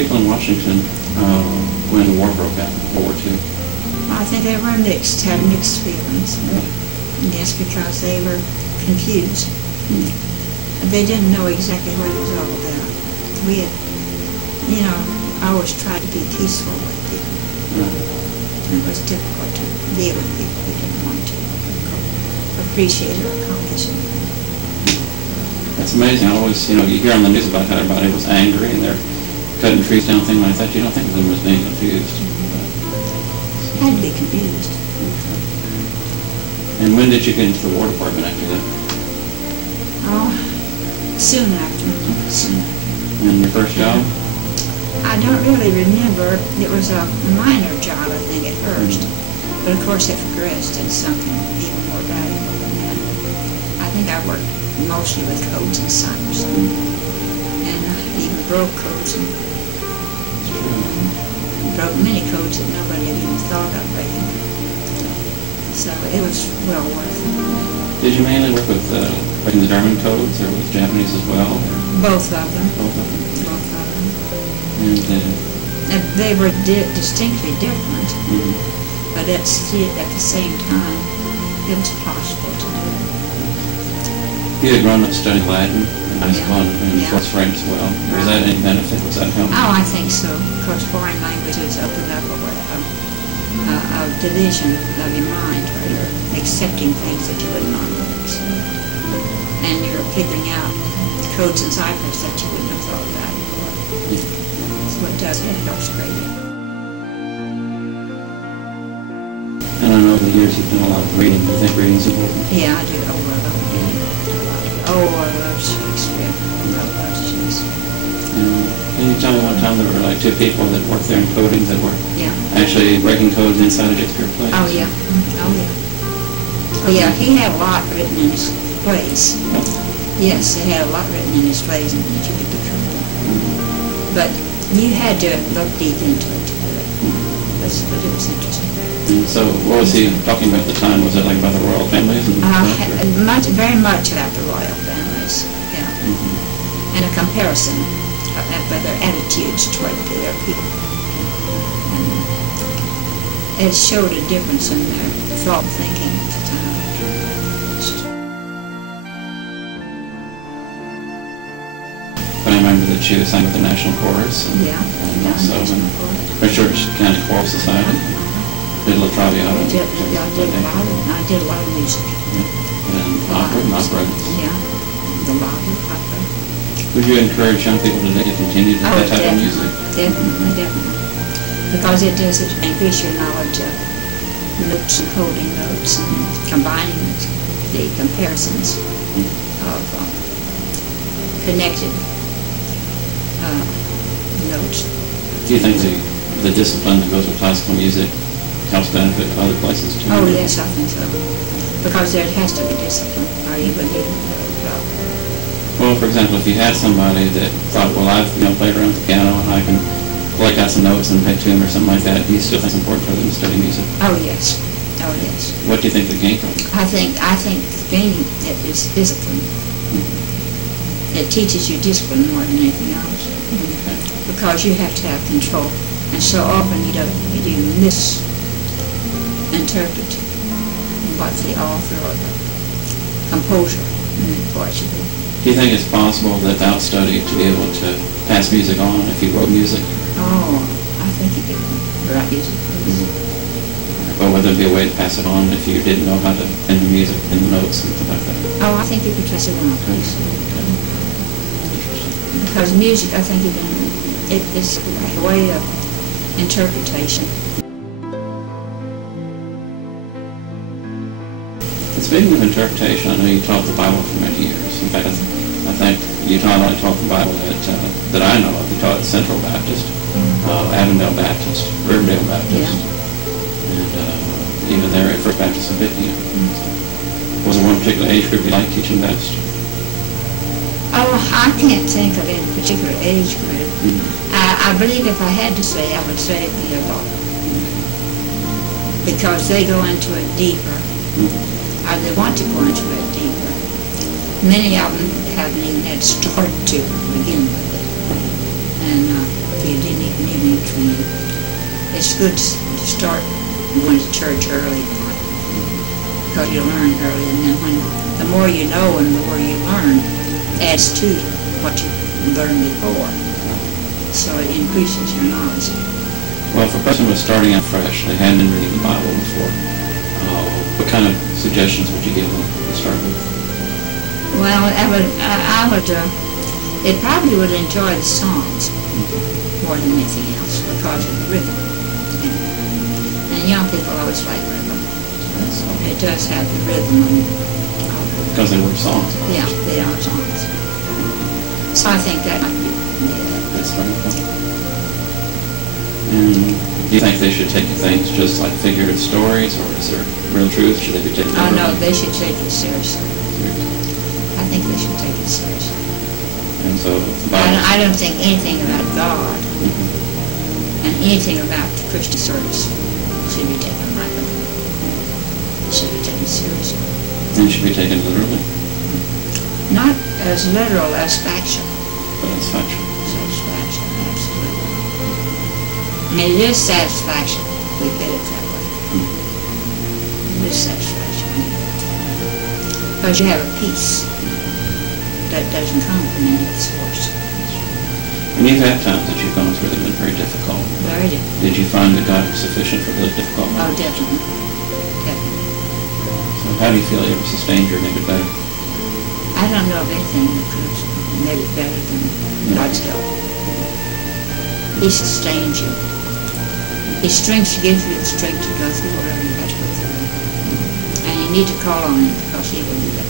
people in Washington when the war broke out, World War II? I think they were mixed, had mixed feelings. Yes, because they were confused. They didn't know exactly what it was all about. We had, I always tried to be peaceful with people. It was difficult to deal with people who didn't want to appreciate or accomplish anything. That's amazing. I always, you hear on the news about how everybody was angry and they're cutting trees down, things like that. You don't think of them as being confused. Had to be confused. And when did you get into the War Department after that? Oh, soon after. And your first job? I don't really remember. It was a minor job, I think, at first. But of course it progressed into something even more valuable than that. I think I worked mostly with codes and signs. And I even broke codes and broke many codes that nobody had even thought of breaking. So it was well worth it. Did you mainly work with breaking the German codes or with Japanese as well? Or? Both of them. And they were distinctly different, but at the same time, it was possible to do it. You had grown up studying Latin in high school and plus French as well. Was that any benefit? Was that helpful? Oh, I think so. Of course, foreign languages open up a division of your mind where you're accepting things that you wouldn't normally accept. And you're figuring out codes and ciphers that you wouldn't have thought about before. So it does, it helps greatly. And I know over the years you've done a lot of reading. Do you think reading's important? Yeah, I do. I love reading. I love Shakespeare. I love Shakespeare. And can you tell me one time there were like two people that worked there in coding that were actually breaking codes inside a Shakespeare play? Oh yeah. He had a lot written in his plays. Yes, he had a lot written in his plays and you could be trouble. But you had to look deep into it to do it. But it was interesting. And so what was he talking about at the time? Was it like about the royal families? Very much about the royal families, and a comparison of their attitudes toward their people. And it showed a difference in their thought thinking at the time. But I remember that she sang with the National Chorus. And also in the Church County Choral Society. Did a little Traviata. I did a lot of music. And opera. Yeah, the opera. Would you encourage young people today to continue to that type of music? Definitely. Because it does increase your knowledge of notes and coding notes and combining the comparisons of connected notes. Do you think the discipline that goes with classical music helps benefit other places too? Oh yes, I think so. Because there has to be discipline, or you wouldn't do it. Well, for example, if you had somebody that thought, well, I've played around with the piano and I can play out some notes and play tune or something like that, do you still think it's important for them to study music? Oh yes. What do you think they gain from it? I think gaining it is discipline. It teaches you discipline more than anything else. Because you have to have control. And so often you misinterpret what the author or the composer reports you do. Do you think it's possible that without study to be able to pass music on if you wrote music? Oh, I think you could write music. But would there be a way to pass it on if you didn't know how to enter music in the notes and stuff like that? Oh, I think you could pass it on, please. Because music, I think it's a way of interpretation. Speaking of interpretation, I know you taught the Bible for many years. In fact, I think you not only taught the Bible that I know of. You taught at Central Baptist, Avondale Baptist, Riverdale Baptist, and even there at First Baptist of Bithynia. Was there one particular age group you liked teaching best? Oh, I can't think of any particular age group. I believe if I had to say, I would say the adult. Because they go into it deeper. Or they want to go into it deeper. Many of them haven't even had started to begin with it. And you need training. It's good to start going to church early, because you learn early, and then the more you know and the more you learn adds to what you learned before. So it increases your knowledge. Well, if a person was starting out fresh, they hadn't been reading the Bible before, what kind of suggestions would you give them to start with? Well, they probably would enjoy the songs more than anything else because of the rhythm. And young people always like rhythm. It does have the rhythm. Because they were songs. Yeah, they are songs. So I think that might be a good starting point. And do you think they should take things just like figurative stories, or is there real truth? Should they be taken literally? Oh, no, they should take it seriously. I think they should take it seriously. And so I don't think anything about God and anything about the Christian service should be taken lightly. It should be taken seriously. And it should be taken literally? Not as literal as factual. But as factual. Satisfaction, absolutely. And it is satisfaction. We get it that way. It is satisfaction. Because you have a peace that doesn't come from any other source. And you've had times that you've gone through that have been very difficult. Very difficult. Did you find that God was sufficient for the difficult moments? Oh, definitely. Definitely. So how do you feel you ever sustained or made it better? I don't know of anything that could have made it better than God's help. He sustains you. He gives you the strength to go through whatever you have to go through. And you need to call on Him because He will do that.